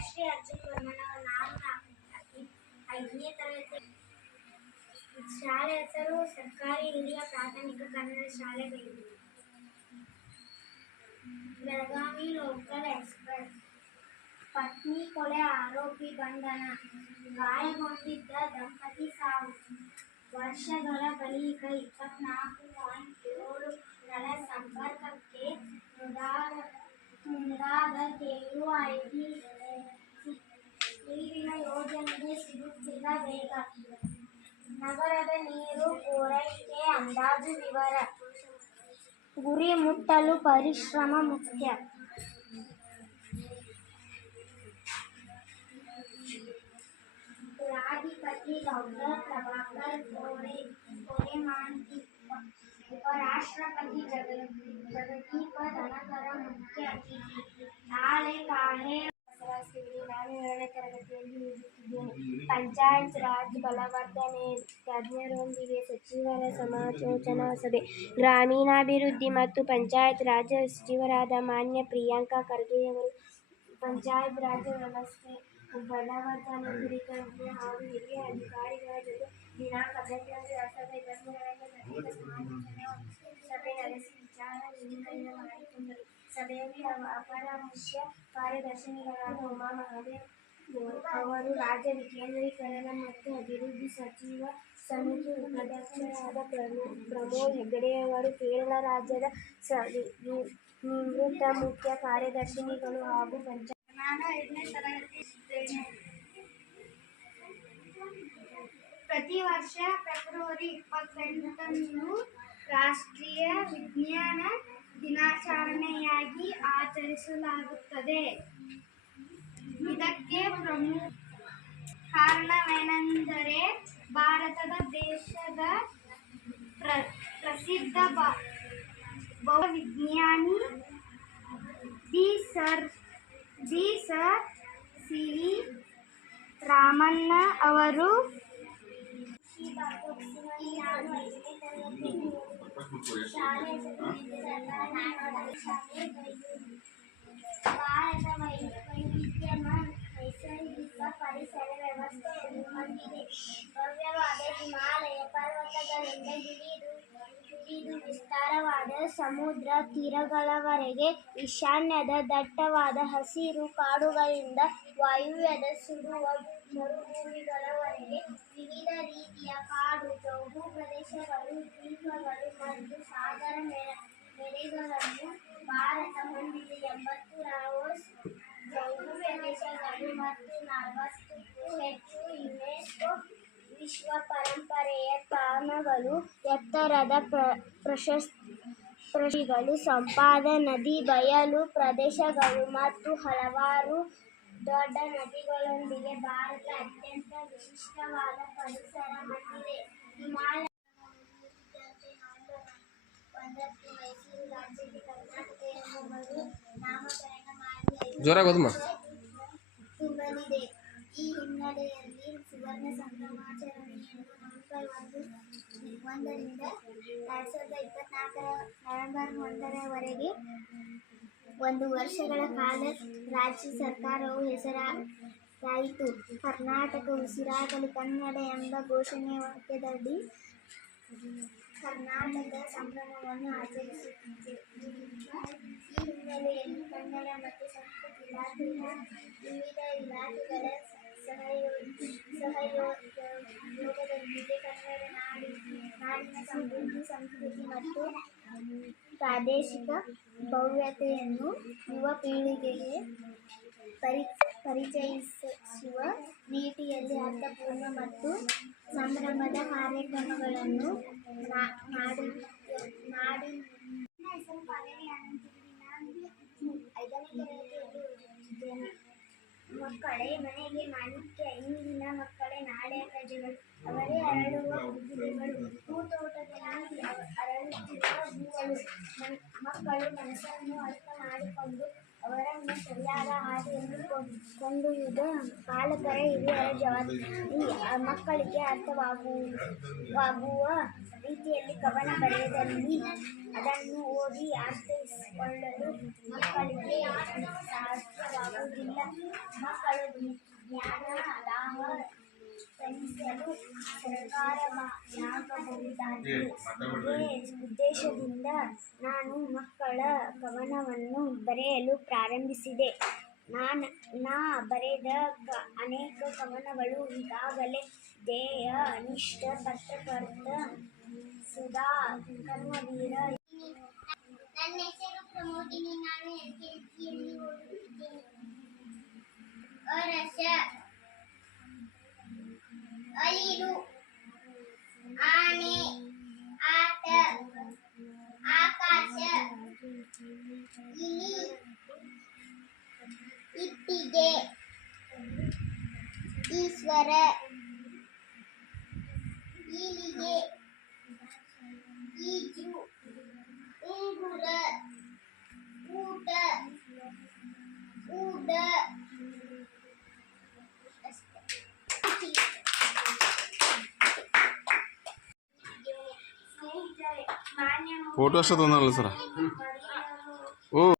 ಶ್ರೀ ಅರ್ಜುನ್ ವರ್ಮನವರ ನಾನು ನಾಲ್ಕು- ಐದನೇ ತರಗತಿ ಶಾಲೆ ಹೆಸರು ಸರ್ಕಾರಿ ಹಿರಿಯ ಪ್ರಾಥಮಿಕ ಕನ್ನಡ ಶಾಲೆ ಬೆಂಗಳೂರು ಬೆಳಗಾವಿ ಲೋಕಲ್ ಎಕ್ಸ್ಪ್ರೆಸ್ ಪತ್ನಿ ಕೊಲೆ ಆರೋಪಿ ಬಂಧನ ಗಾಯಗೊಂಡಿದ್ದ ದಂಪತಿ ಸಾವು ವರ್ಷಗಳ ಬಳಿಕ ಇಪ್ಪತ್ನಾಲ್ಕು ನಗರದ ನೀರು ಪೂರೈಕೆ ಅಂದಾಜು ವಿವರ ಗುರಿ ಮುಟ್ಟಲು ಪರಿಶ್ರಮ ಮುಖ್ಯ ಕುಲಾಧಿಪತಿ ಡಾಕ್ಟರ್ ಪ್ರಭಾಕರ್ ಕೋರೆ ಕೋರೆ ಮಾಂತಿ ಉಪರಾಷ್ಟ್ರಪತಿ ಜಗ ಜಗದೀಪ ಧನಕರ ಮುಖ್ಯ ಅತಿಥಿ ನಾಳೆ ಕಾಳೆ ಪಂಚಾಯತ್ ರಾಜ್ ಬಲವರ್ಧನೆ ತಜ್ಞರೊಂದಿಗೆ ಸಚಿವರ ಸಮಾಲೋಚನಾ ಸಭೆ ಗ್ರಾಮೀಣಾಭಿವೃದ್ಧಿ ಮತ್ತು ಪಂಚಾಯತ್ ರಾಜ್ ಸಚಿವರಾದ ಮಾನ್ಯ ಪ್ರಿಯಾಂಕಾ ಖರ್ಗೆಯವರು ಪಂಚಾಯತ್ ರಾಜ್ ವ್ಯವಸ್ಥೆ ಬಲವರ್ಧನೆ ಕುರಿತಂತೆ ಹಾಗೂ ಹಿರಿಯ ಅಧಿಕಾರಿಗಳ ಜೊತೆ ದಿನಾಂಕ ಹದಿನೆಂಟರಂದು ಎರಡು ಸಾವಿರದ ಇಪ್ಪತ್ತ್ಮೂರರಂದು ಪ್ರತ್ಯೇಕ ಸಮಾಲೋಚನಾ ಸಭೆ ನಡೆಸಿ ವಿಚಾರ ವಿನಿಮಯ ಮಾಡಿಕೊಂಡರು ಸಭೆಯಲ್ಲಿ ಅವ- ಅಪರ ಮುಖ್ಯ ಕಾರ್ಯದರ್ಶಿನಿಗಳಾದ ಉಮಾ ಮಹಾದೇವ್ ಅವರು ರಾಜ್ಯ ವಿಕೇಂದ್ರೀಕರಣ ಮತ್ತು ಅಭಿವೃದ್ಧಿ ಸಚಿವ ಸಮಿತಿ ಉಪಾಧ್ಯಕ್ಷರಾದ ಪ್ರಮೋ- ಪ್ರಮೋದ್ ಹೆಗಡೆಯವರು ಕೇರಳ ರಾಜ್ಯದ ಸ ನಿವೃತ್ತ ಮುಖ್ಯ ಕಾರ್ಯದರ್ಶಿನಿಗಳು ಹಾಗೂ ಪಂಚಾಯತ್ ನಾನು ಪ್ರತಿ ವರ್ಷ ಫೆಬ್ರವರಿ ಇಪ್ಪತ್ತೆಂಟನ್ನು ರಾಷ್ಟ್ರೀಯ ವಿಜ್ಞಾನ ದಿನಾಚರಣೆಯಾಗಿ ಆಚರಿಸಲಾಗುತ್ತದೆ. ಇದಕ್ಕೆ ಪ್ರಮುಖ ಕಾರಣವೇನೆಂದರೆ ಭಾರತದ ದೇಶದ ಪ್ರ, ಪ್ರಸಿದ್ಧ ಭೌವಿಜ್ಞಾನಿ ಬಿ ಸರ್ ಬಿ ಸರ್ ಸಿ ವಿ ರಾಮಣ್ಣ ಅವರು. ಭಾರತ ನೈಸರ್ಗಿಕ ಪರಿಸರ ವ್ಯವಸ್ಥೆಯನ್ನು ಹೊಂದಿದೆ ಭವ್ಯವಾದ ಹಿಮಾಲಯ ಪರ್ವತಗಳಿಂದ ವಿಸ್ತಾರವಾದ ಸಮುದ್ರ ತೀರಗಳವರೆಗೆ ಈಶಾನ್ಯದ ದಟ್ಟವಾದ ಹಸಿರು ಕಾಡುಗಳಿಂದ ವಾಯುವ್ಯದ ಸುಡುವ ಮರುಭೂಮಿಗಳವರೆಗೆ ವಿವಿಧ ರೀತಿಯ ಕಾಡು ಪ್ರದೇಶಗಳು, ದ್ವೀಪಗಳು ಮತ್ತು ಸಾಗರ ಹೊಂದಿದೆ ಎಂಬತ್ತು ರಾವೋಸ್ ಜೌಗು ಪ್ರದೇಶಗಳು ಮತ್ತು ನಲವತ್ತಕ್ಕೂ ಹೆಚ್ಚು ಯುನೆಸ್ಕೋ ವಿಶ್ವ ಪರಂಪರೆಯ ತಾಣಗಳು ಎತ್ತರದ ಪ್ರ ಪ್ರಶಸ್ತ ಪ್ರಶಸ್ತಿಗಳು ಸಂಪಾದ ನದಿ ಬಯಲು ಪ್ರದೇಶಗಳು ಮತ್ತು ಹಲವಾರು ದೊಡ್ಡ ನದಿಗಳೊಂದಿಗೆ ಭಾರತ ಅತ್ಯಂತ ವಿಶಿಷ್ಟವಾದ ಪರಿಸರ ಹೊಂದಿದೆ ಹಿಮಾಲಯ ಒಂದಕ್ಕೆ ಮೈಸೂರು ರಾಜ್ಯಕ್ಕೆ ಕರ್ನಾಟಕ ಜೋರಾಗಿ ಓದಮ್ಮ ತುಂಬಲಿದೆ. ಈ ಹಿನ್ನೆಲೆಯಲ್ಲಿ ಸುವರ್ಣ ಸಂಭ್ರಮಾಚರಣೆಯನ್ನು ನವೆಂಬರ್ ಒಂದು, ಒಂದರಿಂದ ಎರಡು ಸಾವಿರದ ಇಪ್ಪತ್ನಾಲ್ಕರ ನವೆಂಬರ್ ಒಂದರವರೆಗೆ ಒಂದು ವರ್ಷಗಳ ಕಾಲ ರಾಜ್ಯ ಸರ್ಕಾರವು ಹೆಸರಾಯಿತು. ಕರ್ನಾಟಕ ಉಸಿರಾಗಲಿ ಕನ್ನಡ ಎಂಬ ಘೋಷಣೆ ವಾಕ್ಯದಡಿ ಕರ್ನಾಟಕ ಸಂಭ್ರಮವನ್ನು ಆಚರಿಸುತ್ತಿದೆ ಈ ಹಿನ್ನೆಲೆಯಲ್ಲಿ ಕನ್ನಡ ಮತ್ತು ಸಂಸ್ಕೃತಿ ಇಲಾಖೆಯ ವಿವಿಧ ಇಲಾಖೆಗಳ ಸಹಯೋಗ ಸಹಯೋಗದೊಂದಿಗೆ ಕನ್ನಡ ನಾಡಿ, ನಾಡಿನ ಸಮೃದ್ಧಿ, ಸಂಸ್ಕೃತಿ ಮತ್ತು ಪ್ರಾದೇಶಿಕ ಭವ್ಯತೆಯನ್ನು ಯುವ ಪೀಳಿಗೆಗೆ ಪರಿ ಪರಿಚಯಿಸುವ ನಿಟ್ಟಿನಲ್ಲಿ ಅರ್ಥಪೂರ್ಣ ಮತ್ತು ಸಂಭ್ರಮದ ಕಾರ್ಯಕ್ರಮಗಳನ್ನು ಮಾಡಿ ಮಾಡಿ ನನ್ನ ಐದನೇ ತರಗತಿಯಲ್ಲಿ ಮಕ್ಕಳೇ ಮನೆಗೆ ಮಾಣಿಕ್ಯ, ಇಂದಿನ ಮಕ್ಕಳೇ, ನಾಳೆ ಪ್ರಜೆಗಳು, ಅವರೇ ಅರಳುವ ಗುಡಿಗಳು ಹೂತೋಟದಲ್ಲಿ ಅರಳುತ್ತಿರುವ ಹೂಗಳು ಮಕ್ಕಳು ಮನಸ್ಸನ್ನು ಅರ್ಥ ಮಾಡಿಕೊಂಡು ಅವರನ್ನು ಸರಿಯಾದ ಹಾದಿಯಲ್ಲಿ ಕೊಂಡ್- ಕೊಂಡೊಯ್ಯುವುದು ಪಾಲಕರ ಹಿರಿಯರ ಜವಾಬ್ದಾರಿ ಮಕ್ಕಳಿಗೆ ಅರ್ಥವಾಗುವಾಗುವ ರೀತಿಯಲ್ಲಿ ಕವನ ಬರೆಯದಲ್ಲಿ ಅದನ್ನು ಓದಿ ಅರ್ಥೈಸಿಕೊಳ್ಳಲು ಮಕ್ಕಳಿಗೆ ಸಾಧ್ಯವಾಗುವುದಿಲ್ಲ ಮಕ್ಕಳು ಜ್ಞಾನ ಸರ್ಕಾರವಾಗಬಹುದಾಗಿದೆ ಇದೇ ಉದ್ದೇಶದಿಂದ ನಾನು ಮಕ್ಕಳ ಕವನವನ್ನು ಬರೆಯಲು ಪ್ರಾರಂಭಿಸಿದೆ. ನಾನು ನಾ ಬರೆದ ಕ ಅನೇಕ ಕವನಗಳು ಈಗಾಗಲೇ ದೇಹ ನಿಷ್ಠ ಪತ್ರಕರ್ತ ಸುಧಾ ಕರ್ಮವೀರ ನನ್ನ ಹೆಸರು ಪ್ರಮೋದಿನಿ ನಾನು ಎಲ್ಕೆಜಿಯಲ್ಲಿ ಓದುತ್ತಿದ್ದೇನೆ. ಅರಸ ಅಳಿಲು ಆನೆ ಆಟ ಆಕಾಶ ಇಲಿ ಇಟ್ಟಿಗೆ ಈಶ್ವರ ಇಲಿಗೆ ಈಜು ಉಂಗುರ ಊಟ ಊಟ Photo വർഷത്തൊന്നാണല്ലോ സാറേ. ഓ.